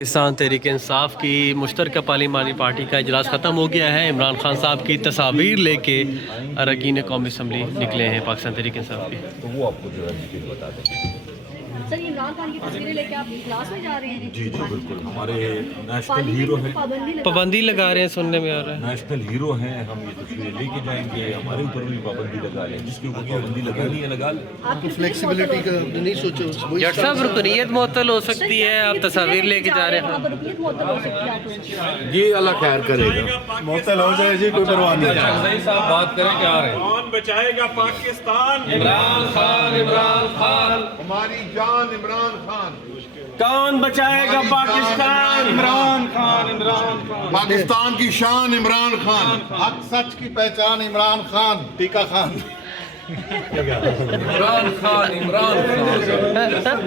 पाकिस्तान तहरीक इंसाफ की मुश्तरका पार्लिमानी पार्टी का इजलास ख़त्म हो गया है। इमरान खान साहब की तस्वीर लेके अरकान कौमी असम्बली निकले हैं पाकिस्तान तहरीक इंसाफ के। तो वो आपको जो है डिटेल बता देंगे। सर, इमरान खान की तस्वीरें लेके आप क्लास में जा रहे हैं? जी जी बिल्कुल, हमारे नेशनल हीरो हैं, पाबंदी लगा रहे हैं, सुनने में आ रहा है। नेशनल हीरो हैं। हम ये तस्वीरें लेके जाएंगे, हमारे ऊपर भी पाबंदी लगा लें, जिसके ऊपर पाबंदी लगानी है लगा लें। आपकी फ्लेक्सिबिलिटी का नहीं सोचो। जट साहब रुकनीत मुअत्तल हो सकती है, आप तस्वीर लेके जा रहे हैं। ये अल्लाह खैर करेगा, मुअत्तल हो जाए जी, कोई परवाह नहीं। सही साहब बात करें क्या आ रहे हैं? कौन बचाएगा पाकिस्तान? इमरान खान, इमरान खान, हमारी जान इमरान खान। कौन बचाएगा पाकिस्तान? इमरान खान, इमरान खान। पाकिस्तान की शान इमरान खान। हक सच की पहचान इमरान खान। टीका खान। इमरान खान, इमरान खान।